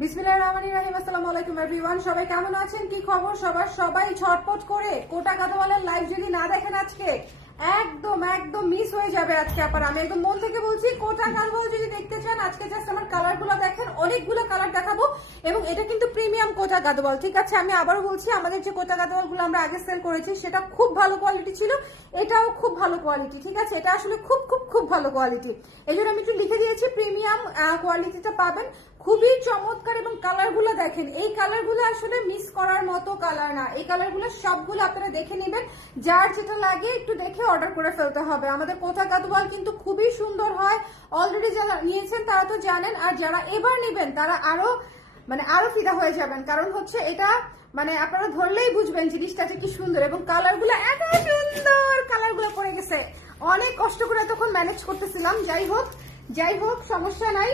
বিসমিল্লাহির রহমানির রহিম, আসসালামু আলাইকুম এভরিওয়ান সবাই কেমন আছেন? কি খবর? সবার সবাই ছটপট করে কোটা কাদওয়ালের লাইভ যদি না দেখেন আজকে একদম একদম মিস হয়ে যাবে আজকে আবার। আমি একদম মন থেকে বলছি, কোটা কাদওয়াল যদি দেখতে চান, আজকে জাস্ট আমার কালারগুলো দেখেন, অনেকগুলো কালার দেখাবো এবং এটা কিন্তু প্রিমিয়াম কোটা গাদওয়াল, ঠিক আছে? আমি আবারও বলছি, আমাদের যে কোটা গাদওয়ালগুলো আমরা আগে সেল করেছি, সেটা খুব ভালো কোয়ালিটি ছিল, এটাও খুব ভালো কোয়ালিটি ঠিক আছে? এটা আসলে খুব খুব খুব ভালো কোয়ালিটি এই জন্য আমি একটু লিখে দিয়েছি প্রিমিয়াম কোয়ালিটিটা পাবেন। খুবই চমৎকার এবং কালারগুলো দেখেন। এই কালারগুলো আসলে মিস করার মতো কালার না। এই কালারগুলো সবগুলো আপনারা দেখে নেবেন। যার যেটা লাগে একটু দেখে অর্ডার করে ফেলতে হবে। আমাদের কোথা কাদওয়াল কিন্তু খুবই সুন্দর হয়। অলরেডি যারা নিয়েছেন তারা তো জানেন। আর যারা এবার নেবেন, তারা আরও মানে আরও ফিদা হয়ে যাবেন। কারণ হচ্ছে এটা মানে আপনারা ধরলেই বুঝবেন জিনিসটা যে কি সুন্দর এবং কালারগুলো এত সুন্দর কালারগুলো পড়ে গেছে। অনেক কষ্ট করে তখন ম্যানেজ করতেছিলাম। যাই হোক যাই হোক, সমস্যা নাই।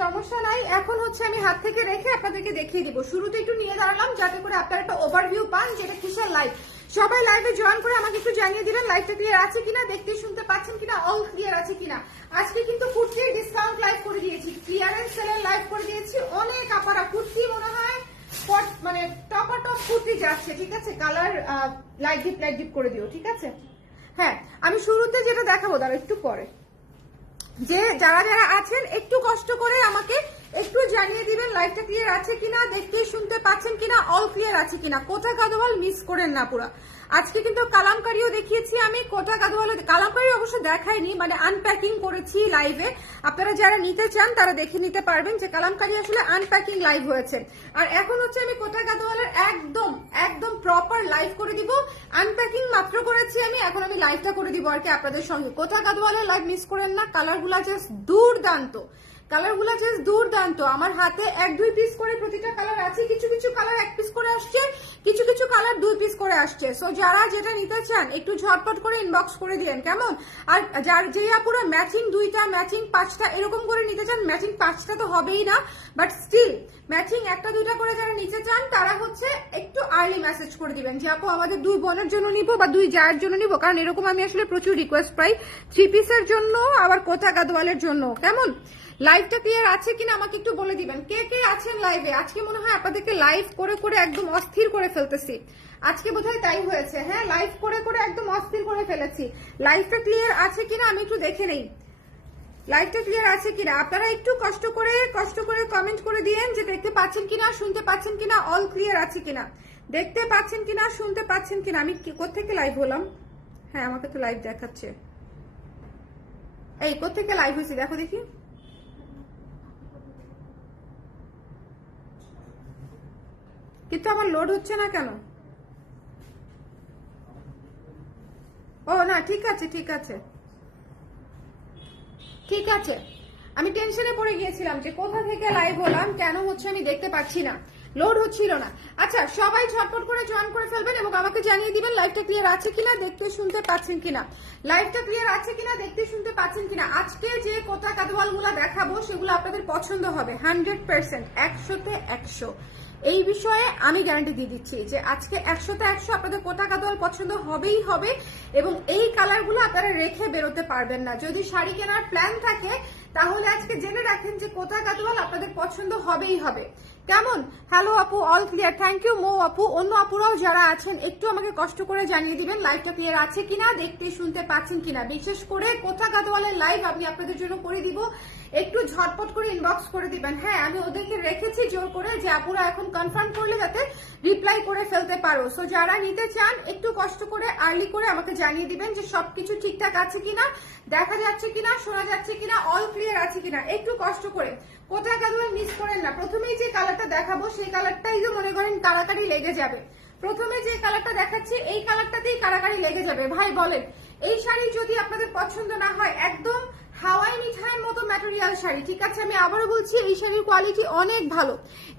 সমস্যা নাই। এখন হচ্ছে আমি হাত থেকে রেখে আপনাদেরকে দেখিয়ে দিব। শুরুতে একটু নিয়ে দাঁড়ালাম, যাতে করে আপনারা একটা ওভারভিউ পান যেটা কিসের লাইভ সবাই লাইভে জয়েন করে আমাকে একটু জানিয়ে দিবেন লাইভটা ক্লিয়ার আছে কিনা, দেখতে শুনতে পাচ্ছেন কিনা অল ক্লিয়ার আছে কিনা। আজকে কিন্তু কুর্তির ডিসকাউন্ট লাইভ করে দিয়েছি। ক্লিয়ারেন্স সেলের লাইভ করে দিয়েছি। অনেক আপারা কুর্তি মনে হয় মানে টপা টপ কুর্তি যাচ্ছে, ঠিক আছে? Colour light deep light deep করে দিও, ঠিক আছে? হ্যাঁ আমি শুরুতে যেটা দেখাবো দাঁড়া একটু পরে। যে যারা যারা আছেন, একটু কষ্ট করে আমাকে একটু জানিয়ে দিবেন লাইফটা ক্লিয়ার আছে কিনা দেখতে শুনতে পাচ্ছেন কিনা অল ক্লিয়ার আছে কিনা। কোথা কাদওয়াল মিস করেন না পুরা। আজকে কিন্তু কালামকারিও দেখিয়েছি আমি কোথা কাদওয়াল কালামকারি অবশ্য দেখাইনি মানে আনপ্যাকিং করেছি লাইভে আপনারা যারা নিতে চান, তারা দেখে নিতে পারবেন যে কালামকারি আসলে আনপ্যাকিং লাইভ হয়েছে। আর এখন হচ্ছে আমি কোথা কাদওয়ালের একদম একদম প্রপার লাইভ করে দিব। আনপ্যাকিং মাত্র করেছি আমি, এখন আমি লাইভটা করে দিব আর কি আপনাদের সঙ্গে। কোথা কাদওয়ালের লাইভ মিস করেন না কালারগুলা জাস্ট দুর্দান্ত। কালারগুলো জাস্ট দুর্দান্ত। আমার হাতে এক দুই পিস করে প্রতিটা কালার আছে, কিছু কিছু কালার এক পিস করে আসছে। দুই পিস করে আসছে। সো যারা যেটা নিতে চান, একটু ঝটপট করে ইনবক্স করে দিলেন কেমন? আর যার যে আপুরা ম্যাচিং দুইটা ম্যাচিং পাঁচটা, এরকম করে নিতে চান ম্যাচিং পাঁচটা তো হবেই না। বাট স্টিল ম্যাচিং একটা, দুইটা করে যারা নিতে চান, তারা হচ্ছে একটু আর্লি মেসেজ করে দিবেন যে, আপু, আমাদের দুই বোনের জন্য নিবো বা দুই জায়ের জন্য নিবো। কারণ এরকম আমি আসলে প্রচুর রিকোয়েস্ট পাই থ্রি পিসের জন্য, আবার কোথা গাদওয়ালের জন্য। কেমন? লাইভটা ক্লিয়ার আছে কিনা আমাকে একটু বলে দিবেন। কে কে আছেন লাইভে আজকে মনে হয় আপনাদেরকে লাইভ করে করে একদম অস্থির করে ফেলতেছি। আজকে বোধহয় তাই হয়েছে। হ্যাঁ লাইভ করে করে একদম অস্থির করে ফেলেছি। লাইভটা ক্লিয়ার আছে কিনা আমি একটু দেখে নেই। লাইভটা ক্লিয়ার আছে কিনা? আপনারা একটু কষ্ট করে কষ্ট করে কমেন্ট করে দিয়েন যে দেখতে পাচ্ছেন কিনা, শুনতে পাচ্ছেন কিনা অল ক্লিয়ার আছে কিনা। দেখতে পাচ্ছেন কিনা, শুনতে পাচ্ছেন কিনা? আমি কি- কোত্থেকে লাইভ হলাম? হ্যাঁ আমাকে তো লাইভ দেখাচ্ছে। এই, কোত্থেকে লাইভ হয়েছে? দেখো দেখি। কিন্তু আমার লোড হচ্ছে না কেন? ও, না, ঠিক আছে ঠিক আছে। ঠিক আছে। আমি টেনশনে পড়ে গিয়েছিলাম যে কোথা থেকে লাইভ হলাম, কেন হচ্ছে আমি দেখতে পাচ্ছি না। লোড হচ্ছিল না। আচ্ছা সবাই ঝটপট করে জয়েন করে ফেলবেন এবং আমাকে জানিয়ে দিবেন লাইভটা ক্লিয়ার আছে কিনা, দেখতে শুনতে পাচ্ছেন কিনা। লাইভটা ক্লিয়ার আছে কিনা, দেখতে শুনতে পাচ্ছেন কিনা। আজকে যে কোথা কাদওয়ালগুলা দেখাবো, সেগুলো আপনাদের পছন্দ হবে। হান্ড্রেড পার্সেন্ট একশোতে একশো। এই বিষয়ে আমি গ্যারান্টি দিয়ে দিচ্ছি যে আজকে একশোতে একশো আপনাদের কোটা কাদওয়াল পছন্দ হবেই হবে এবং এই কালারগুলো আপনারা রেখে বেরোতে পারবেন না। যদি শাড়ি কেনার প্ল্যান থাকে, তাহলে আজকে জেনে রাখেন যে কোথা কাদওয়াল আপনাদের পছন্দ হবেই হবে। কেমন? হ্যালো আপু অল ক্লিয়ার থ্যাংক ইউ মো আপু। অন্য আপুরাও যারা আছেন, একটু আমাকে কষ্ট করে জানিয়ে দিবেন লাইভটা ক্লিয়ার আছে কিনা, দেখতে, শুনতে পাচ্ছেন কিনা। বিশেষ করে কোথা কাদওয়ালের লাইভ আমি আপনাদের জন্য করে দিব। একটু ঝটপট করে ইনবক্স করে দিবেন। হ্যাঁ আমি ওদেরকে রেখেছি জোর করে যে আপুরা এখন কনফার্ম করলে যাতে রিপ্লাই করে ফেলতে পারো। সো যারা নিতে চান, একটু কষ্ট করে আর্লি করে আমাকে জানিয়ে দিবেন যে সবকিছু ঠিকঠাক আছে কিনা, দেখা যাচ্ছে কিনা, শোনা যাচ্ছে কিনা অল ক্লিয়ার আছে কিনা। একটু কষ্ট করে। কোথায় কাদুয়ে মিস করেন না। প্রথমেই যে কালারটা দেখাবো, সেই কালারটাই যে মনে করেন তাড়াতাড়ি লেগে যাবে। প্রথমে যে কালারটা দেখাচ্ছি, এই কালারটাতেই কারাকারি লেগে যাবে। ভাই, বলেন, এই শাড়ি যদি আপনাদের পছন্দ না হয়, একদম হাওয়াই মিঠাইয়ের মতো ম্যাটেরিয়াল শাড়ি, ঠিক আছে? আমি আবারও বলছি, এই শাড়ির কোয়ালিটি অনেক ভালো।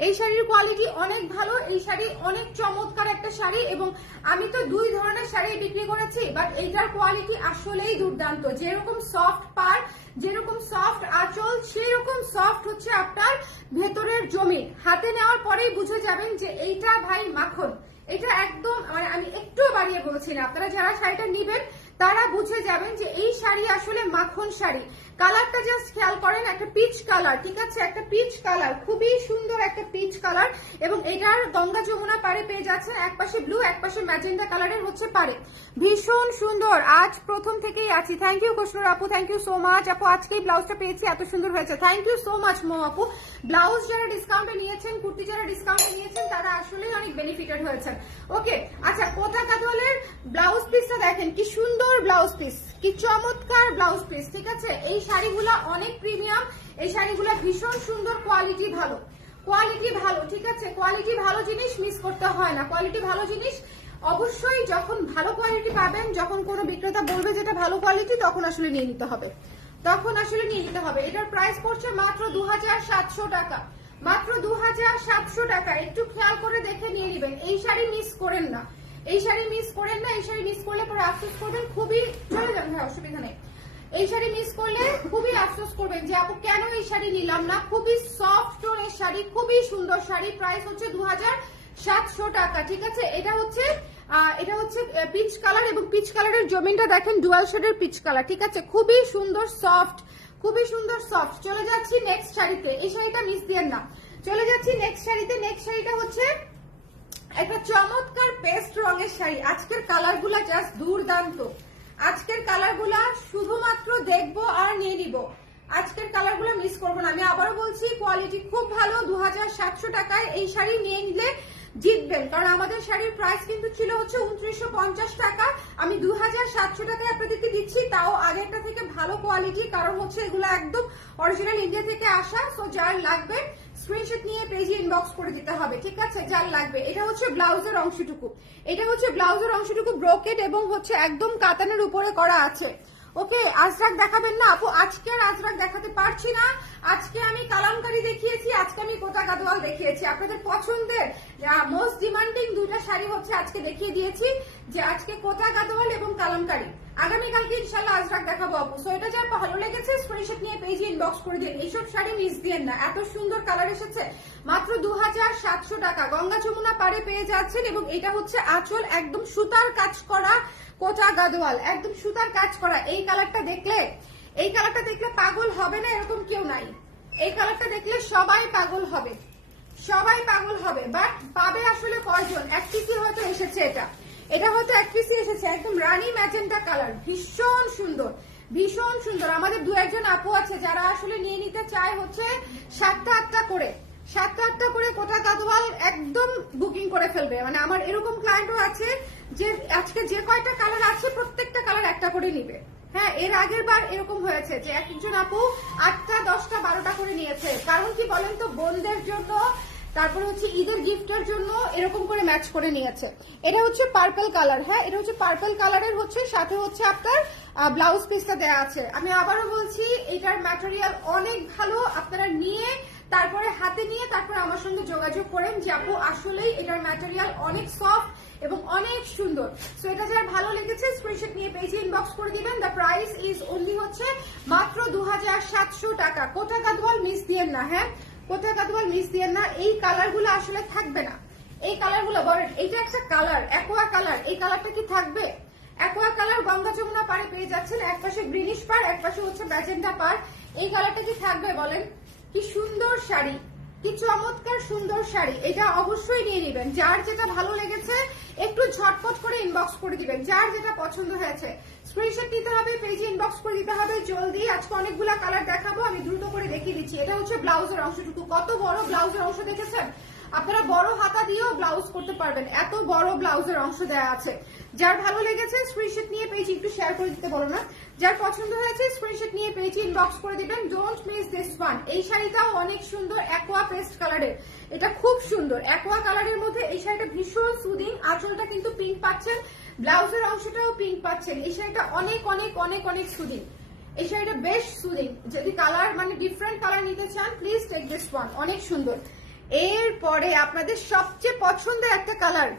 এই শাড়ির কোয়ালিটি অনেক ভালো, এই শাড়ি অনেক চমৎকার একটা শাড়ি এবং আমি তো দুই ধরনের শাড়ি বিক্রি করেছি বাট এইটার কোয়ালিটি আসলেই দুর্দান্ত। যেরকম সফট পার, যেরকম সফট আঁচল সেই রকম সফট হচ্ছে আপনার ভেতরের জমি। হাতে নেওয়ার পরেই বুঝে যাবেন যে এইটা ভাই মাখন। এটা একদম মানে আমি একটু বাড়িয়ে বলছি না। আপনারা যারা শাড়িটা নিবেন তারা বুঝে যাবেন যে এই শাড়ি আসলে মাখন শাড়ি। কালারটা জাস্ট খেয়াল করেন, একটা পিচ কালার ঠিক আছে? একটা পিচ কালার খুবই সুন্দর একটা পিচ কালার এবং এটার গঙ্গা যমুনা পারে পেয়ে যাচ্ছেন এক পাশে ব্লু এক পাশে ম্যাজেন্ডা কালারের হচ্ছে পারে ভীষণ সুন্দর, আজ প্রথম থেকেই আছি। থ্যাংক ইউ কৃষ্ণর আপু থ্যাংক ইউ সো মাচ আপু আজকেই ব্লাউজটা পেয়েছি, এত সুন্দর হয়েছে। থ্যাংক ইউ সো মাচ মো আপু। ব্লাউজ যারা ডিসকাউন্টে নিয়েছেন, কুর্তি যারা ডিসকাউন্টে নিয়েছেন, তারা আসলেই অনেক বেনিফিটেড হয়েছেন। ওকে আচ্ছা কোথা কাদওয়ালের ব্লাউজ পিসটা দেখেন, কি সুন্দর ব্লাউজ পিস কি চমৎকার ব্লাউজ পিস ঠিক আছে? এই শাড়িগুলো অনেক প্রিমিয়াম এই শাড়িগুলো ভীষণ সুন্দর কোয়ালিটি ভালো। কোয়ালিটি ভালো, ঠিক আছে? কোয়ালিটি ভালো জিনিস মিস করতে হয় না। কোয়ালিটি ভালো জিনিস, অবশ্যই যখন ভালো কোয়ালিটি পাবেন, যখন কোনো বিক্রেতা বলবে যেটা ভালো কোয়ালিটি তখন আসলে নিয়ে নিতে হবে। তখন আসলে নিয়ে নিতে হবে। এটার প্রাইস পড়ছে মাত্র দু হাজার সাতশো টাকা। মাত্র দু হাজার সাতশো টাকা। একটু খেয়াল করে দেখে নিয়ে নেবেন। এই শাড়ি মিস করেন না। এই শাড়ি মিস করেন না। এই শাড়ি মিস করলে পরে আফসোস করবেন। খুবই চলে যান ভাই, অসুবিধা নেই। এই শাড়ি মিস করলে খুবই আফসোস করবেন যে আপু, কেন এই শাড়ি নিলাম না? খুবই সফট টোনের শাড়ি, খুবই সুন্দর শাড়ি। প্রাইস হচ্ছে দু সাতশো টাকা, ঠিক আছে? এটা হচ্ছে এটা হচ্ছে পিচ কালার এবং পিচ কালারের জমিনটা দেখেন ডুয়াল শেডের পিচ কালার ঠিক আছে? খুবই সুন্দর সফট খুবই সুন্দর সফট চলে যাচ্ছি নেক্সট শাড়িতে। এই শাড়িটা মিস দিয়েন না। চলে যাচ্ছি নেক্সট শাড়িতে। নেক্সট শাড়িটা হচ্ছে একটা চমৎকার পেস্ট রঙের শাড়ি। আজকের কালারগুলা জাস্ট দুর্দান্ত। আজকের কালারগুলা শুধুমাত্র দেখব আর নিয়ে নিব। আজকের কালারগুলো মিস করব না। আমি আবারও বলছি কোয়ালিটি খুব ভালো দু হাজার সাতশো টাকায় এই শাড়ি নিয়ে নিলে জিতবেন। কারণ আমাদের শাড়ির প্রাইস কিন্তু ছিল হচ্ছে উনত্রিশশো টাকা। আমি দু হাজার সাতশো টাকায় আপনাদেরকে দিচ্ছি, তাও আগেরটা থেকে ভালো কোয়ালিটি কারণ হচ্ছে এগুলো একদম অরিজিনাল ইন্ডিয়া থেকে আসা সো যার লাগবে স্ক্রিনশট নিয়ে পেজে ইনবক্স করে দিতে হবে, ঠিক আছে? যার লাগবে। এটা হচ্ছে ব্লাউজের অংশটুকু। এটা হচ্ছে ব্লাউজের অংশটুকু ব্রোকেট এবং হচ্ছে একদম কাতানের উপরে করা আছে। ওকে, আজরাক দেখাবেন না। আপু, আজকে আর আজরাক দেখাতে পারছি না। আজকে আমি কালামকারি দেখিয়েছি, আজকে আমি কোটা গাদোয়াল দেখিয়েছি। আপনাদের পছন্দের মোস্ট ডিমান্ডিং দুইটা শাড়ি হচ্ছে আজকে দেখিয়ে দিয়েছি, যে আজকে কোটা গাদোয়াল এবং কালামকারি। আগামীকালকে ইনশাল্লাহ আজরাক দেখাবো আপু। সো এটা যার ভালো লেগেছে স্ক্রিনশট নিয়ে পেজে ইনবক্স করে দিন। এইসব শাড়ি মিস দিয়েন না। এত সুন্দর কালার এসেছে। মাত্র দু টাকা। গঙ্গা যমুনা পাড়ে পেয়ে যাচ্ছেন এবং এটা হচ্ছে আঁচল, একদম সুতার কাজ করা কোটা গাদোয়াল, একদম সুতার কাজ করা। এই কালারটা দেখলে, এই কালারটা দেখলে পাগল হবে না এরকম কেউ নাই। এই কালারটা দেখলে সবাই পাগল হবে। সবাই পাগল হবে। বাট পাবে আসলে কয়জন? এক পিসি হয়তো এসেছে এটা। এটা হয়তো এক পিসি এসেছে। একদম রানী ম্যাজেন্টা কালার। ভীষণ সুন্দর। ভীষণ সুন্দর। আমাদের দু একজন আপু আছে যারা আসলে নিয়ে নিতে চায় হচ্ছে সাতটা সাতটা আটটা করে কোটা গাদোয়াল একদম বুকিং করে ফেলবে। মানে আমার এরকম ক্লায়েন্টও আছে যে আজকে যে কয়টা কালার আছে, প্রত্যেকটা কালার একটা করে নিবে। হ্যাঁ এর আগের বার এরকম হয়েছে যে এক একজন আপু আটটা, দশটা, বারোটা করে নিয়েছে। কারণ কি বলেন তো, বোনদের জন্য, তারপরে হচ্ছে ঈদের গিফটের জন্য এরকম করে ম্যাচ করে নিয়েছে। এটা হচ্ছে পার্পল কালার হ্যাঁ এটা হচ্ছে পার্পল কালারের হচ্ছে, সাথে হচ্ছে আপনার ব্লাউজ পিসটা দেওয়া আছে। আমি আবারও বলছি, এটার ম্যাটেরিয়াল অনেক ভালো, আপনারা নিয়ে তারপরে হাতে নিয়ে তারপরে আমার সঙ্গে যোগাযোগ করেন যে, আপু, আসলেই এটার ম্যাটেরিয়াল অনেক সফট এবং অনেক সুন্দর। সো এটা যার ভালো লেগেছে স্ক্রিনশট নিয়ে পেজে ইনবক্স করে দিবেন। দ্য প্রাইস ইজ অনলি হচ্ছে মাত্র দু হাজার সাতশো টাকা। কোটা কাদওয়াল মিস দিয়েন না হ্যাঁ? কোটা কাদওয়াল মিস দিয়েন না। এই কালারগুলো আসলে থাকবে না। এই কালারগুলো বলেন এটা একটা কালার অ্যাকোয়া কালার এই কালারটা কি থাকবে? অ্যাকোয়া কালার গঙ্গা যমুনা পারে পেয়ে যাচ্ছেন। এক পাশে গ্রিনিশ পার এক পাশে হচ্ছে ম্যাজেন্ডা পার এই কালারটা কি থাকবে, বলেন? কি সুন্দর শাড়ি, কি চমৎকার সুন্দর শাড়ি। এটা অবশ্যই নিয়ে নেবেন। যার যেটা ভালো লেগেছে, একটু ঝটপট করে ইনবক্স করে দিবেন। যার যেটা পছন্দ হয়েছে। স্ক্রিনশট নিতে হবে পেজে ইনবক্স করে দিতে হবে। জলদি, আজকে অনেকগুলা কালার দেখাবো, আমি দ্রুত করে দেখিয়ে দিচ্ছি। এটা হচ্ছে ব্লাউজের অংশটুকু। কত বড় ব্লাউজের অংশ দেখেছেন? আপনারা বড় হাতা দিয়েও ব্লাউজ করতে পারবেন। এত বড় ব্লাউজের অংশ দেওয়া আছে। যার ভালো লেগেছে স্ক্রিনশট নিয়ে পেজ একটু শেয়ার করে দিতে বলো না। যার পছন্দ হয়েছে স্ক্রিনশট নিয়ে পেজে ইনবক্স করে দিবেন। ডোন্ট মিস দিস ওয়ান এই শাড়িটাও অনেক সুন্দর অ্যাকোয়া পেস্ট কালারের এটা খুব সুন্দর। অ্যাকোয়া কালারের মধ্যে এই শাড়িটা ভীষণ সুদিং আঁচলটা কিন্তু পিঙ্ক পাচ্ছেন। ব্লাউজের অংশটাও পিঙ্ক পাচ্ছেন। এই শাড়িটা অনেক অনেক অনেক অনেক সুদিং এই শাড়িটা বেশ সুদিং যদি কালার মানে ডিফারেন্ট কালার নিতে চান প্লিজ টেক দিস ওয়ান অনেক সুন্দর। এরপরে আপনাদের সবচেয়ে পছন্দের একটা কালার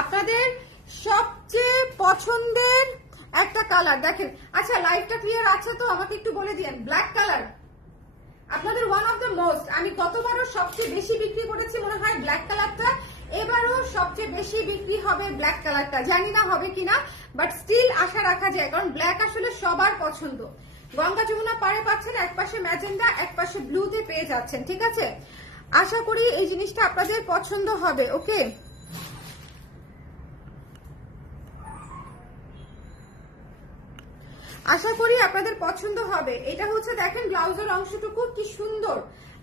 আপনাদের সবচেয়ে পছন্দের একটা কালার দেখেন আচ্ছা লাইটটা ক্লিয়ার আছে তো? আমাকে একটু বলে দিন ব্ল্যাক কালার আপনাদের ওয়ান অফ দ্য মোস্ট আমি গতবারও সবচেয়ে বেশি বিক্রি করেছি মনে হয় ব্ল্যাক কালারটা এবারও সবচেয়ে বেশি বিক্রি হবে ব্ল্যাক কালারটা জানি না হবে কিনা বাট স্টিল আশা রাখা যায়, কারণ ব্ল্যাক আসলে সবার পছন্দ। গঙ্গা যমুনা পারে পাচ্ছেন, এক পাশে ম্যাজেন্ডা, এক পাশে ব্লুতে পেয়ে যাচ্ছেন, ঠিক আছে? আশা করি এই জিনিসটা আপনাদের পছন্দ হবে ওকে আশা করি আপনাদের পছন্দ হবে। এটা হচ্ছে, দেখেন, ব্লাউজের অংশটুকু কি সুন্দর।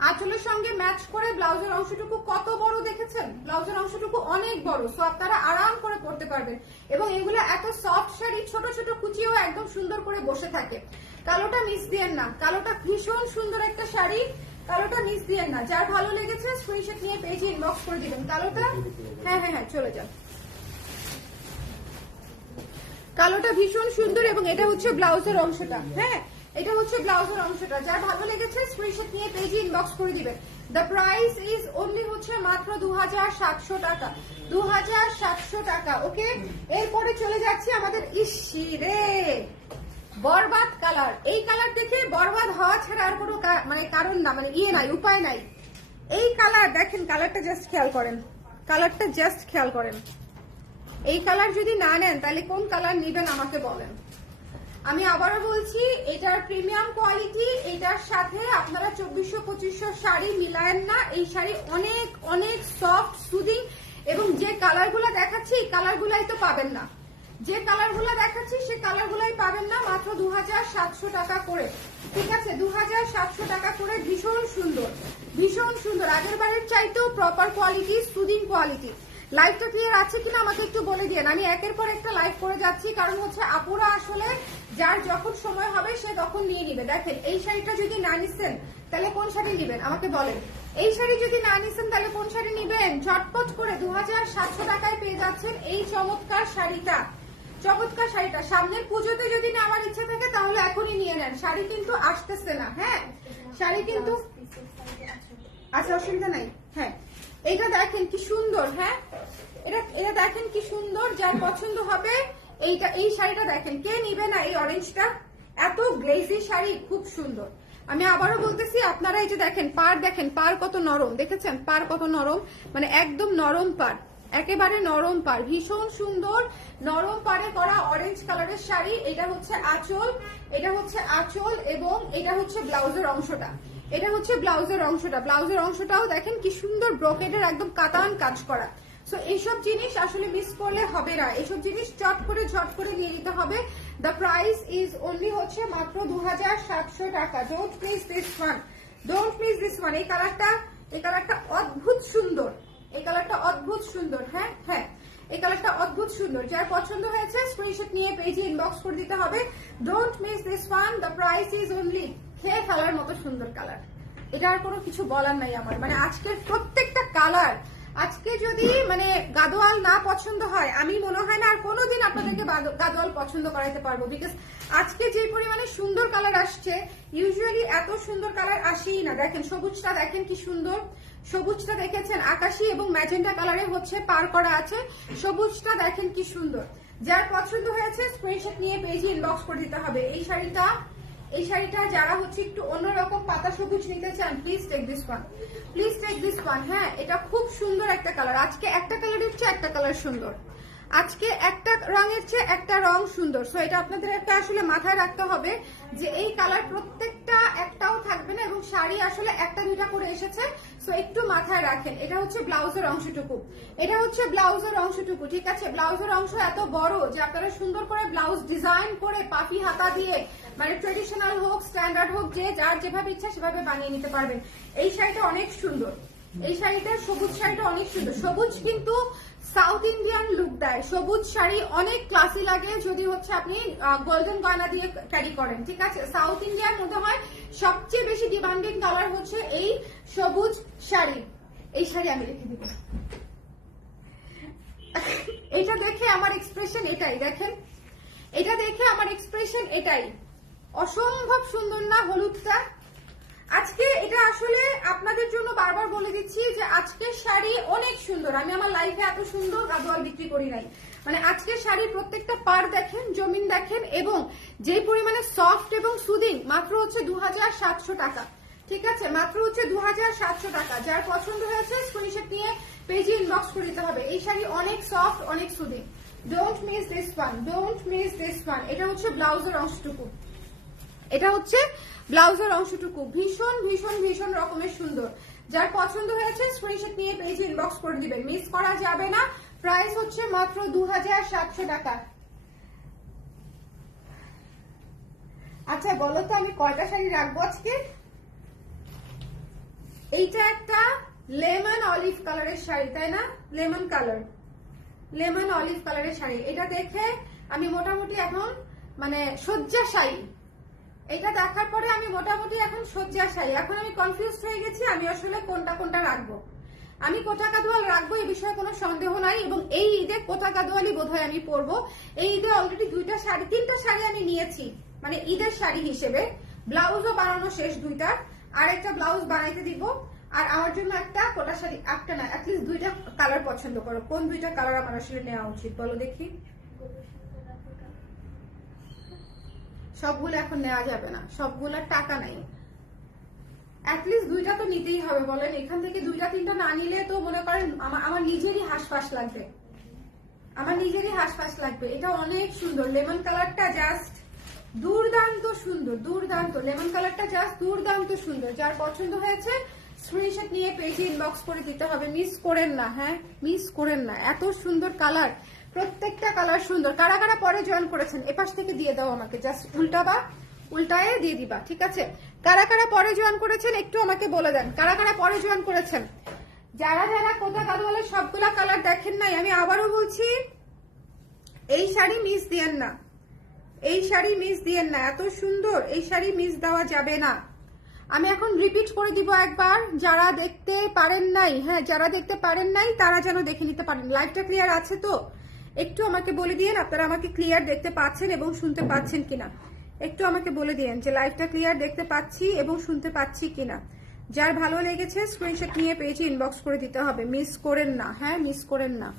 আঁচলের সঙ্গে ম্যাচ করে ব্লাউজের অংশটুকু কত বড় দেখেছেন? ব্লাউজের অংশটুকু অনেক বড় সো আপনারা আরাম করে পড়তে পারবেন। এবং এগুলো এত সফট শাড়ি, ছোট ছোট কুচিও একদম সুন্দর করে বসে থাকে। কালোটা মিস দিয়েন না। কালোটা ভীষণ সুন্দর একটা শাড়ি। কালোটা মিস দিয়েন না। যার ভালো লেগেছে স্ক্রিনশট নিয়ে পেজে ইনবক্স করে দিবেন। কালোটা হ্যাঁ হ্যাঁ হ্যাঁ চলে যান। কালোটা ভীষণ সুন্দর এবং এটা হচ্ছে ব্লাউজের অংশটা। হ্যাঁ এটা হচ্ছে ব্লাউজের অংশটা। যার ভালো লেগেছে স্ক্রিনশট নিয়ে পেজে ইনবক্স করে দিবেন। দ্য প্রাইস ইজ অনলি হচ্ছে মাত্র দু হাজার সাতশো টাকা। দু হাজার সাতশো টাকা, ওকে? এরপরে চলে যাচ্ছে আমাদের ইসি রে। বরবাদ কালার। এই কালার দেখে বরবাদ হওয়া ছাড়া আর কোনো মানে কারণ না মানে ইয়ে নাই, উপায় নাই। এই কালার, দেখেন, কালারটা জাস্ট খেয়াল করেন। কালারটা জাস্ট খেয়াল করেন। এই কালার যদি না নেন, তাহলে কোন কালার নেবেন আমাকে বলেন। আমি আবারও বলছি, এটার প্রিমিয়াম কোয়ালিটি এটার সাথে আপনারা চব্বিশশো, পঁচিশশো শাড়ি মিলায়েন না। এই শাড়ি অনেক অনেক সফট সুদিং এবং যে কালারগুলো দেখাচ্ছি, এই কালারগুলাই তো পাবেন না। যে কালারগুলো দেখাচ্ছি, সে কালারগুলাই পাবেন না, মাত্র দু হাজার সাতশো টাকা করে। ঠিক আছে দু হাজার সাতশো টাকা করে, ভীষণ সুন্দর ভীষণ সুন্দর। আগের বারের চাইতেও প্রপার কোয়ালিটি সুদিং কোয়ালিটি লাইভটা ক্লিয়ার আছে কিনা আমাকে একটু বলে দিন আমি একের পর একটা লাইভ করে যাচ্ছি কারণ হচ্ছে আপুরা আসলে যার যখন সময় হবে সে তখন নিয়ে নিবে। দেখেন এই শাড়িটা যদি না নিচ্ছেন তাহলে কোন শাড়ি নিবেন? আমাকে বলেন। এই শাড়ি যদি না নিচ্ছেন তাহলে কোন শাড়ি নিবেন? ঝটপট করে দু হাজার সাতশো টাকায় পেয়ে যাচ্ছেন এই চমৎকার শাড়িটা। চমৎকার শাড়িটা। সামনের পুজোতে যদি নেওয়ার ইচ্ছা থাকে তাহলে এখনই নিয়ে নেন। শাড়ি কিন্তু আসতেছে না হ্যাঁ? শাড়ি কিন্তু আচ্ছা অসুবিধা নাই। হ্যাঁ। এইটা দেখেন কি সুন্দর হ্যাঁ? এটা এটা দেখেন কি সুন্দর, যার পছন্দ হবে এইটা, এই শাড়িটা দেখেন। কে নিবে না এই অরেঞ্জটা এত গ্লেজি শাড়ি, খুব সুন্দর। আমি আবারও বলতেছি, আপনারা এই যে দেখেন পার দেখেন পার কত নরম, দেখেছেন? পার কত নরম মানে একদম নরম পার একেবারে নরম পার ভীষণ সুন্দর, নরম পারে করা অরেঞ্জ কালারের শাড়ি। এটা হচ্ছে আঁচল, এটা হচ্ছে আঁচল এবং এটা হচ্ছে ব্লাউজের অংশটা। এটা হচ্ছে ব্লাউজের অংশটা। ব্লাউজের অংশটাও দেখেন কি সুন্দর ব্রকেটের একদম কাতান কাজ করা। সো এইসব জিনিস আসলে মিস করলে হবে না। এইসব জিনিস চট করে ঝট করে নিয়ে নিতে হবে। দ্য প্রাইস ইজ অনলি হচ্ছে মাত্র দু হাজার সাতশো টাকা। Don't please this one don't please this one এই কালারটা এই কালারটা অদ্ভুত সুন্দর। এই কালারটা অদ্ভুত সুন্দর হ্যাঁ? হ্যাঁ। এই কালারটা অদ্ভুত সুন্দর। যার পছন্দ হয়েছে স্ক্রিনশট নিয়ে পেজে ইনবক্স করে দিতে হবে। Don't miss this one the price is only খেয়ে ফেলার মতো সুন্দর কালার এটা আর কোনো কিছু বলার নাই আমার। মানে আজকের প্রত্যেকটা কালার আজকে যদি মানে গাদোয়াল না পছন্দ হয়, আমি মনে হয় না আর কোনোদিন আপনাদেরকে গাদোয়াল পছন্দ করাইতে পারব। বিকজ আজকে যে পরিমাণে সুন্দর কালার আসছে ইউজুয়ালি এত সুন্দর কালার আসেই না। দেখেন, সবুজটা দেখেন কি সুন্দর। সবুজটা দেখেছেন, আকাশি এবং ম্যাজেন্টা কালারে হচ্ছে পার করা আছে। সবুজটা দেখেন কি সুন্দর। যার পছন্দ হয়েছে স্ক্রিনশট নিয়ে পেজে ইনবক্স করে দিতে হবে। এই শাড়িটা এই শাড়িটা যারা হচ্ছে একটু অন্যরকম পাতা সবুজ নিতে চান please take this one please take this one হ্যাঁ এটা খুব সুন্দর একটা কালার আজকে একটা কালার হচ্ছে একটা কালার সুন্দর। আজকে একটা রঙের চেয়ে একটা রং সুন্দর। সো এটা আপনাদের একটা আসলে মাথায় রাখতে হবে যে এই কালার প্রত্যেকটা একটাও থাকবে না এবং শাড়ি আসলে একটা দুইটা করে এসেছে। সো একটু মাথায় রাখেন। এটা হচ্ছে ব্লাউজের অংশটুকু। এটা হচ্ছে ব্লাউজের অংশটুকু, ঠিক আছে? ব্লাউজের অংশ এত বড় যে আপনারা সুন্দর করে ব্লাউজ ডিজাইন করে পাপি হাতা দিয়ে মানে ট্রেডিশনাল হোক, স্ট্যান্ডার্ড হোক, যে যার যেভাবে ইচ্ছা সেভাবে বানিয়ে নিতে পারবেন। এই শাড়িটা অনেক সুন্দর। এই শাড়িটা সবুজ শাড়িটা অনেক সুন্দর। সবুজ কিন্তু সাউথ ইন্ডিয়ান লুক দেয়। সবুজ শাড়ি অনেক ক্লাসি লাগে, যদি হচ্ছে আপনি গোল্ডেন গয়না দিয়ে ক্যারি করেন, ঠিক আছে? সাউথ ইন্ডিয়ার মধ্যে হয় সবচেয়ে বেশি ডিমান্ডিং কালার হচ্ছে এই সবুজ শাড়ি। এই শাড়ি আমি রেখে দিব। এটা দেখে আমার এক্সপ্রেশন এটাই, দেখেন? এটা দেখে আমার এক্সপ্রেশন এটাই। অসম্ভব সুন্দর না হলুদটা? আজকে এটা আসলে আপনাদের জন্য বারবার বলে দিচ্ছি যে আজকের শাড়ি অনেক সুন্দর। আমি আমার লাইফে এত সুন্দর গাদোয়াল বিক্রি করি নাই। মানে আজকের শাড়ি প্রত্যেকটা পার দেখেন, জমিন দেখেন এবং যে পরিমাণে সফট এবং সুদিং মাত্র হচ্ছে দু হাজার সাতশো টাকা। ঠিক আছে? মাত্র হচ্ছে দু হাজার সাতশো টাকা। যার পছন্দ হয়েছে স্ক্রিনশট নিয়ে পেজে ইনবক্স করে দিতে হবে। এই শাড়ি অনেক সফট অনেক soothing don't miss this one don't miss this one এটা হচ্ছে ব্লাউজের অংশটুকু। এটা হচ্ছে ব্লাউজের অংশটুকু। ভীষণ ভীষণ ভীষণ রকমের সুন্দর। যার পছন্দ হয়েছে স্ক্রিনশট নিয়ে পেজে ইনবক্স করে দিবেন। মিস করা যাবে না। প্রাইস হচ্ছে মাত্র দু হাজার সাতশো টাকা। আচ্ছা বলো তো আমি কয়টা শাড়ি রাখব আজকে? এইটা একটা লেমন অলিভ কালারের শাড়ি, তাই না? Lemon colour. লেমন অলিভ কালারের শাড়ি। এটা দেখে আমি মোটামুটি এখন মানে শয্যাশায়ী এটা দেখার পরে আমি মোটামুটি এখন শয্যাশায়ী। এখন আমি কনফিউজ হয়ে গেছি, আমি আসলে কোনটা কোনটা রাখব। আমি কোটা কাদুয়াল রাখব এই বিষয়ে কোনো সন্দেহ নাই, এবং এই ঈদে কোটা কাদুয়ালি বোধহয় আমি পরবো। এই ঈদে অলরেডি দুইটা শাড়ি, তিনটা শাড়ি আমি নিয়েছি মানে ঈদের শাড়ি হিসেবে। ব্লাউজও বানানো শেষ দুইটার আর একটা ব্লাউজ বানাইতে দিব। আর আমার জন্য একটা কোটা শাড়ি, একটা না অ্যাটলিস্ট দুইটা কালার পছন্দ করো। কোন দুইটা কালার আমার আসলে নেওয়া উচিত, বলো দেখি। সবগুলো এখন নেওয়া যাবে না, সবগুলোর টাকা নাই। অ্যাটলিস্ট দুইটা তো নিতেই হবে, বলেন। এখান থেকে দুইটা, তিনটা না নিলে তো মনে করেন আমার আমার নিজেরই হাসপাস লাগবে। আমার নিজেরই হাসপাস লাগবে। এটা অনেক সুন্দর। লেমন কালারটা জাস্ট দুর্দান্ত সুন্দর, দুর্দান্ত। লেমন কালারটা জাস্ট দুর্দান্ত সুন্দর। যার পছন্দ হয়েছে স্ক্রিনশট নিয়ে পেজে ইনবক্স করে দিতে হবে। মিস করেন না হ্যাঁ? মিস করেন না। এত সুন্দর কালার প্রত্যেকটা কালার সুন্দর। কারা কারা পরে জয়েন করেছেন, এপাশ থেকে দিয়ে দাও আমাকে। জাস্ট উল্টাবা উল্টায় দিয়ে দিবা, ঠিক আছে? কারা কারা পরে জয়েন করেছেন, একটু আমাকে বলে দেন। কারা কারা পরে জয়েন করেছেন? যারা যারা কোথা কাদওয়ালের সবগুলা কালার দেখেন নাই, আমি আবারও বলছি, এই শাড়ি মিস দিয়েন না। এই শাড়ি মিস দিয়েন না। এত সুন্দর, এই শাড়ি মিস দেওয়া যাবে না। আমি এখন রিপিট করে দিব একবার, যারা দেখতে পারেন নাই হ্যাঁ যারা দেখতে পারেন নাই, তারা যেন দেখে নিতে পারেন। লাইভটা ক্লিয়ার আছে তো? একটু আমাকে বলে দিয়েন, আপনারা আমাকে ক্লিয়ার দেখতে পাচ্ছেন এবং শুনতে পাচ্ছেন কিনা। একটু আমাকে বলে দিয়েন যে লাইভটা ক্লিয়ার দেখতে পাচ্ছি এবং শুনতে পাচ্ছি কিনা। যার ভালো লেগেছে স্ক্রিনশট নিয়ে পেজে ইনবক্স করে দিতে হবে। মিস করেন না। হ্যাঁ মিস করেন না।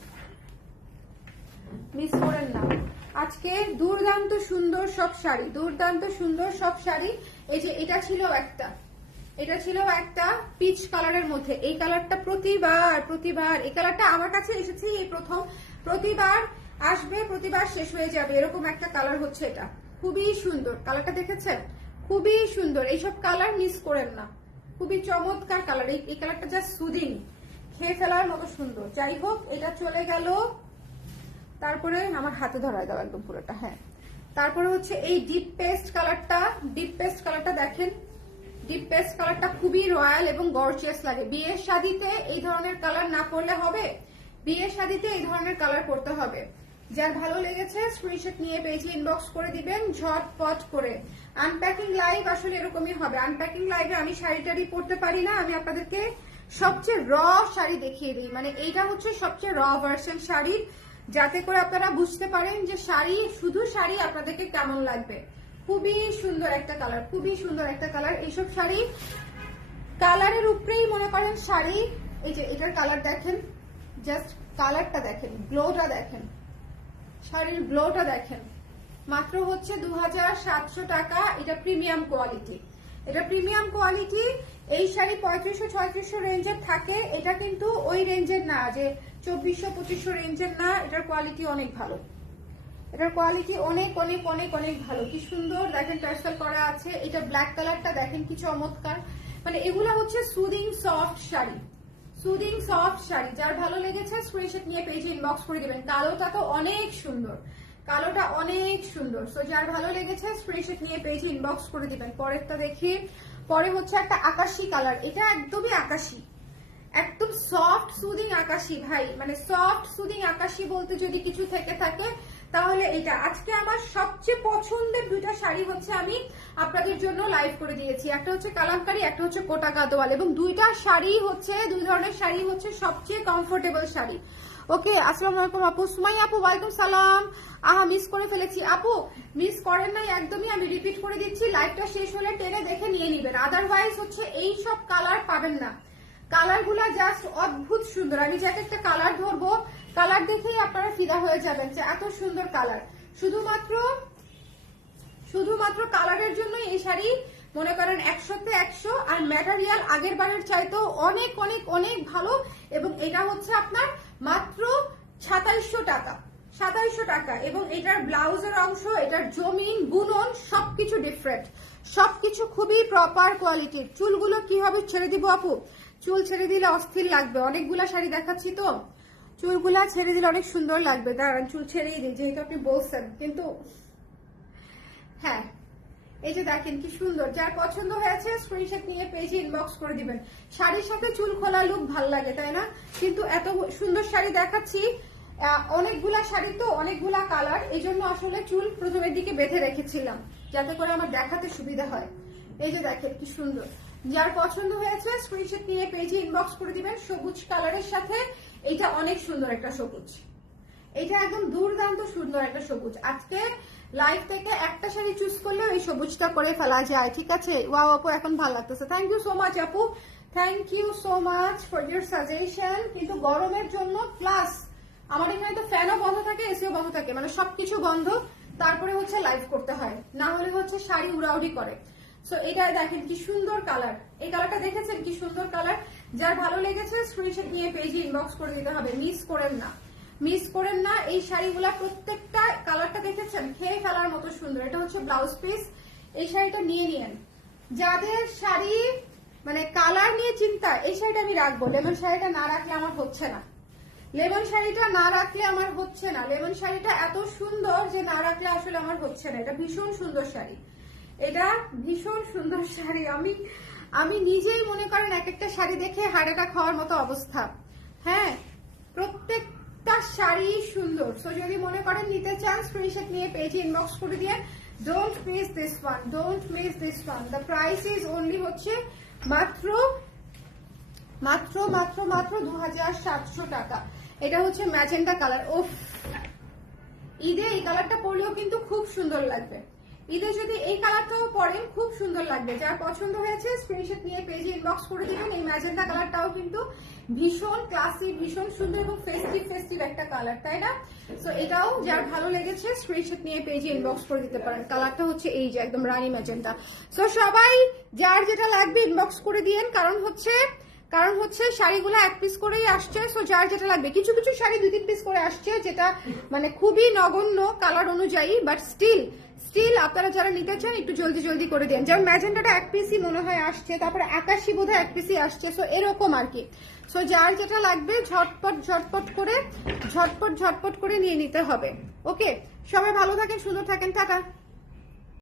মিস করেন না। আজকে দুর্দান্ত সুন্দর সব শাড়ি, দুর্দান্ত সুন্দর সব শাড়ি। এই যে এটা ছিল একটা, এটা ছিল একটা পিচ কালারের মধ্যে। এই কালারটা প্রতিবার প্রতিবার, এই কালারটা আমার কাছে এসেছে এই প্রথম প্রতিবার আসবে, প্রতিবার শেষ হয়ে যাবে। এরকম একটা কালার হচ্ছে এটা। খুবই সুন্দর। কালারটা দেখেছেন? খুবই সুন্দর। এইসব কালার মিস করেন না। খুবই চমৎকার কালার এই কালারটা যা সুদিং খেয়ে ফেলার মতো সুন্দর। যাই হোক, এটা চলে গেল। তারপরে আমার হাতে ধরায় দাও একদম পুরোটা হ্যাঁ। তারপরে হচ্ছে এই ডিপ পেস্ট কালারটা ডিপ পেস্ট কালারটা দেখেন। ডিপ পেস্ট কালারটা খুবই রয়্যাল এবং গর্জিয়াস লাগে। বিয়ের শাদিতে এই ধরনের কালার না করলে হবে? বিয়ের শাদিতে এই ধরনের কালার করতে হবে। যার ভালো লেগেছে স্ক্রিনশট নিয়ে পেজে ইনবক্স করে দিবেন, ঝটপট করে। আনপ্যাকিং লাইভ আসলে এরকমই হবে। আনপ্যাকিং লাইভে আমি শাড়ি টাড়ি পরতে পারি না, আমি আপনাদেরকে সবচেয়ে র শাড়ি দেখিয়ে দিই। মানে এইটা হচ্ছে সবচেয়ে র ভার্সন শাড়ি, যাতে করে আপনারা বুঝতে পারেন যে শাড়ি, শুধু শাড়ি আপনাদেরকে কেমন লাগবে। খুবই সুন্দর একটা কালার খুবই সুন্দর একটা কালার এইসব শাড়ি কালারের উপরেই মনে করেন শাড়ি। এই যে, এটার কালার দেখেন। জাস্ট কালারটা দেখেন গ্লোটা দেখেন। শাড়ির গ্লোটা দেখেন। মাত্র হচ্ছে দু টাকা, এটা প্রিমিয়াম কোয়ালিটি এটা প্রিমিয়াম কোয়ালিটি এই শাড়ি পঁয়ত্রিশশো, ছয়ত্রিশশো রেঞ্জের থাকে। এটা কিন্তু ওই রেঞ্জের না, যে চব্বিশশো, পঁচিশশো রেঞ্জের না, এটার কোয়ালিটি অনেক ভালো। এটার কোয়ালিটি অনেক অনেক অনেক অনেক ভালো। কি সুন্দর, দেখেন টার্সেল করা আছে। এটা ব্ল্যাক কালারটা দেখেন, কি চমৎকার। মানে এগুলা হচ্ছে soothing soft sari. Soothing soft sari. যার ভালো লেগেছে স্ক্রিনশট নিয়ে পেজে ইনবক্স করে দিবেন। কালোটা তো অনেক সুন্দর। কালোটা অনেক সুন্দর। সো যার ভালো লেগেছে স্ক্রিনশট নিয়ে পেজে ইনবক্স করে দিবেন। পরেরটা দেখি। পরে হচ্ছে একটা আকাশি কালার এটা একদমই আকাশি। একদম সফট সুদিং আকাশি ভাই। মানে সফট সুদিং আকাশি বলতে যদি কিছু থেকে থাকে তাহলে এটা, আজকে আমার সবচেয়ে পছন্দের দুইটা শাড়ি হচ্ছে আমি আপনাদের জন্য লাইভ করে দিয়েছি। একটা হচ্ছে কালামকারি, একটা হচ্ছে কোটা গাদোয়াল এবং দুইটা শাড়ি হচ্ছে, দুই ধরনের শাড়ি হচ্ছে সবচেয়ে কমফোর্টেবল শাড়ি। ওকে আসসালামু আলাইকুম আপু। সুমাই আপু, ওয়ালাইকুম সালাম। আহা মিস করে ফেলেছি। আপু মিস করেন নাই একদমই, আমি রিপিট করে দিচ্ছি। লাইভটা শেষ হলে টেনে দেখে নিয়ে নিবেন। আদারওয়াইজ হচ্ছে এই সব কালার পাবেন না। কালারগুলা জাস্ট অদ্ভুত সুন্দর। আমি যে একটা কালার ধরবো, কালার দেখেই আপনারা ফিদা হয়ে যাবেন যে এত সুন্দর কালার। শুধুমাত্র শুধুমাত্র কালারের জন্য এই শাড়ি, মনে করেন একশোতে একশো, আর ম্যাটেরিয়াল আগের বারের চাইতেও অনেক অনেক অনেক ভালো, এবং এটা হচ্ছে আপনার মাত্র সাতাইশশো টাকা। সাতাইশশো টাকা, এবং এটার ব্লাউজের অংশ, এটার জমিন, বুনন, সবকিছু ডিফারেন্ট সবকিছু খুবই প্রপার কোয়ালিটির চুলগুলো কীভাবে ছেড়ে দিব আপু? চুল ছেড়ে দিলে অস্থির লাগবে। অনেকগুলা শাড়ি দেখাচ্ছি তো। চুলগুলা ছেড়ে দিলে অনেক সুন্দর লাগবে। দাঁড়ান, চুল ছেড়েই দিই, যেহেতু আপনি বলছেন, কিন্তু হ্যাঁ এই যে দেখেন কি সুন্দর। যার পছন্দ হয়েছে স্ক্রিনশট নিয়ে পেজে ইনবক্স করে দিবেন। শাড়ির সাথে চুল খোলা লুক ভালো লাগে, তাই না? কিন্তু এত সুন্দর শাড়ি দেখাচ্ছি অনেকগুলা শাড়ি তো, অনেকগুলা কালার এই জন্য আসলে চুল প্রথমের দিকে বেঁধে রেখেছিলাম, যাতে করে আমার দেখাতে সুবিধা হয়। এই যে দেখেন কি সুন্দর। যার পছন্দ হয়েছে স্ক্রিনশট নিয়ে পেজে ইনবক্স করে দিবেন সবুজ কালারের সাথে। এটা অনেক সুন্দর একটা সবুজ। এটা একদম দুর্দান্ত সুন্দর একটা সবুজ। আজকে লাইভ থেকে একটা শাড়ি চুজ করলে এই সবুজটা করে ফেলা যায়, ঠিক আছে? ওয়াও আপু, এখন ভালো লাগতেছে। থ্যাংক ইউ সো মাচ আপু। Thank you so much for your suggestion কিন্তু গরমের জন্য প্লাস আমার এখানে তো ফ্যানও বন্ধ থাকে এসিও বন্ধ থাকে। মানে সবকিছু বন্ধ। তারপরে হচ্ছে লাইভ করতে হয়। না হলে হচ্ছে শাড়ি উড়াউড়ি করে। সো এটা দেখেন কি সুন্দর কালার এই কালারটা দেখেছেন কি সুন্দর কালার যার ভালো লেগেছে স্ক্রিনশট নিয়ে পেজে ইনবক্স করে দিতে হবে। মিস করেন না। মিস করেন না, এই শাড়িগুলা প্রত্যেকটা কালারটা দেখেছেন? খেয়ে ফেলার মতো সুন্দর। এটা হচ্ছে ব্লাউজ পিস এই শাড়িটা নিয়ে নিয়েন। যাদের শাড়ি মানে কালার নিয়ে চিন্তা, এই শাড়িটা আমি রাখব। লেমন শাড়িটা না রাখলে আমার হচ্ছে না। লেমন শাড়িটা না রাখলে আমার হচ্ছে না। লেমন শাড়িটা এত সুন্দর যে না রাখলে আসলে আমার হচ্ছে না। এটা ভীষণ সুন্দর শাড়ি। এটা ভীষণ সুন্দর শাড়ি। আমি আমি নিজেই মনে করেন এক একটা শাড়ি দেখে হাড়েটা খাওয়ার মতো অবস্থা। হ্যাঁ প্রত্যেকটা শাড়ি সুন্দর। সো যদি মনে করেন নিতে চান স্ক্রিনশট নিয়ে পেজে ইনবক্স করে দিয়ে don't miss this one don't miss this one the price is only হচ্ছে মাত্র মাত্র মাত্র মাত্র দু হাজার সাতশো টাকা। এটা হচ্ছে ম্যাজেন্টা কালার। ওফ ঈদে এই কালারটা পরলেও কিন্তু খুব সুন্দর লাগবে। ঈদে যদি এই কালারটাও পরেন, খুব সুন্দর লাগবে। যার পছন্দ হয়েছে স্ক্রিনশট নিয়ে পেজে ইনবক্স করে দিবেন। এই ম্যাজেন্টা কালারটাও কিন্তু ভীষণ ক্লাসি ভীষণ সুন্দর এবং ফেস্টিভ ফেস্টিভ একটা কালার, তাই না? সো এটাও যার ভালো লেগেছে স্ক্রিনশট নিয়ে পেজে ইনবক্স করে দিতে পারেন। কালারটা হচ্ছে এই যে, একদম রানী ম্যাজেন্টা সো সবাই যার যেটা লাগবে ইনবক্স করে দিয়েন। কারণ হচ্ছে কারণ হচ্ছে শাড়িগুলো এক পিস করেই আসছে। সো যার যেটা লাগবে, কিছু কিছু শাড়ি দুই, তিন পিস করে আসছে, যেটা মানে খুবই নগণ্য কালার অনুযায়ী বাট স্টিল স্টিল আপনারা যারা নিতে চান, একটু জলদি জলদি করে দেন। যেমন ম্যাজেন্টাটা এক পিসি মনে হয় আসছে, তারপরে আকাশি বোধ এক পিসি আসছে সো এরকম আর কি। সো যার যেটা লাগবে, ঝটপট ঝটপট করে, ঝটপট ঝটপট করে নিয়ে নিতে হবে। ওকে সবাই ভালো থাকেন, সুন্দর থাকেন, টাটা।